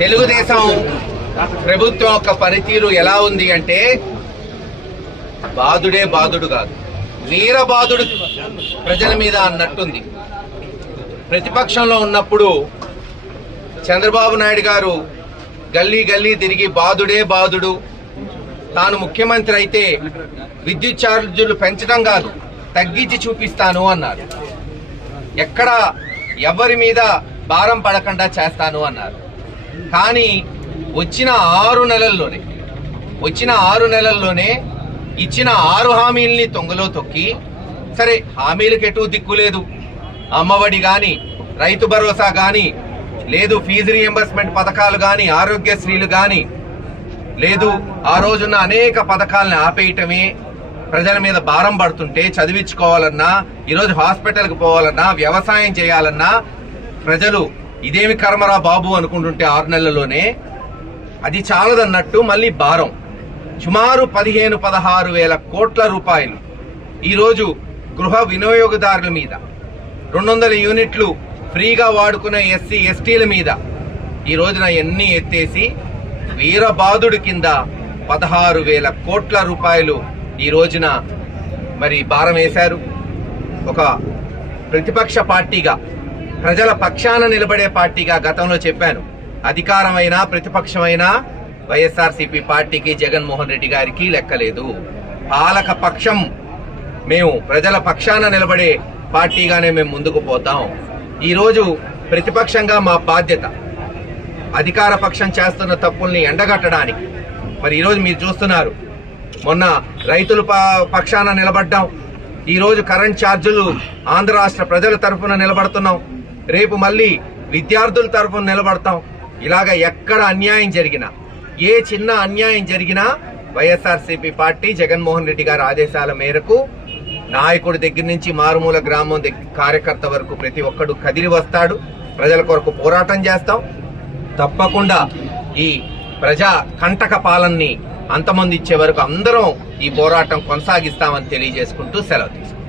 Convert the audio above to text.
తెలుగుదేశం ప్రభుత్వం యొక్క పనితీరు ఎలా ఉంది అంటే బాధుడే బాధుడు కాదు, వీరబాధుడు ప్రజల మీద అన్నట్టుంది. ప్రతిపక్షంలో ఉన్నప్పుడు చంద్రబాబు నాయుడు గారు గల్లీ గల్లీ తిరిగి బాధుడే బాధుడు, తాను ముఖ్యమంత్రి అయితే విద్యుత్ ఛార్జీలు పెంచడం కాదు తగ్గించి చూపిస్తాను అన్నారు. ఎక్కడ ఎవరి మీద భారం పడకుండా చేస్తాను అన్నారు. కానీ వచ్చిన 6 నెలల్లోనే ఇచ్చిన 6 హామీల్ని తొంగలో తొక్కి, సరే హామీలకు ఎటు దిక్కు లేదు, అమ్మఒడి కానీ, రైతు భరోసా కానీ, లేదు ఫీజు రీఎంబర్స్మెంట్ పథకాలు కానీ, ఆరోగ్యశ్రీలు కానీ, లేదు ఆ రోజున్న అనేక పథకాలను ఆపేయటమే ప్రజల మీద భారం పడుతుంటే, చదివించుకోవాలన్నా, ఈరోజు హాస్పిటల్కి పోవాలన్నా, వ్యవసాయం చేయాలన్నా ప్రజలు ఇదేమి కర్మరా బాబు అనుకుంటుంటే 6 నెలల్లోనే అది చాలదన్నట్టు మళ్ళీ భారం సుమారు 15-16 వేల కోట్ల రూపాయలు ఈరోజు గృహ వినియోగదారుల మీద, 200 యూనిట్లు ఫ్రీగా వాడుకునే ఎస్సీ ఎస్టీల మీద ఈ రోజున ఎన్ని ఎత్తేసి వీరబాదుడి కింద 16,000 కోట్ల రూపాయలు ఈ రోజున మరి భారం వేశారు. ఒక ప్రతిపక్ష పార్టీగా, ప్రజల పక్షాన నిలబడే పార్టీగా గతంలో చెప్పాను, అధికారమైనా ప్రతిపక్షమైనా వైఎస్ఆర్సీపీ పార్టీకి జగన్మోహన్ రెడ్డి గారికి లెక్కలేదు. పాలక పక్షం మేము ప్రజల పక్షాన నిలబడే పార్టీగానే మేము ముందుకు పోతాం. ఈరోజు ప్రతిపక్షంగా మా బాధ్యత అధికార పక్షం చేస్తున్న తప్పుల్ని ఎండగట్టడానికి. మరి ఈరోజు మీరు చూస్తున్నారు, మొన్న రైతుల పక్షాన నిలబడ్డాం, ఈరోజు కరెంట్ ఛార్జీలు ఆంధ్ర రాష్ట్ర ప్రజల తరఫున నిలబడుతున్నాం, రేపు మళ్ళీ విద్యార్థుల తరఫున నిలబడతాం. ఇలాగ ఎక్కడ అన్యాయం జరిగినా, ఏ చిన్న అన్యాయం జరిగినా వైఎస్ఆర్సీపీ పార్టీ జగన్మోహన్ రెడ్డి గారి ఆదేశాల మేరకు నాయకుడి దగ్గర నుంచి మారుమూల గ్రామం కార్యకర్త వరకు ప్రతి ఒక్కడు కదిలి వస్తాడు. ప్రజల కొరకు పోరాటం చేస్తాం. తప్పకుండా ఈ ప్రజా కంటక పాలనని అంతమంది ఇచ్చే వరకు అందరం ఈ పోరాటం కొనసాగిస్తామని తెలియజేసుకుంటూ సెలవు తీసుకుంటాం.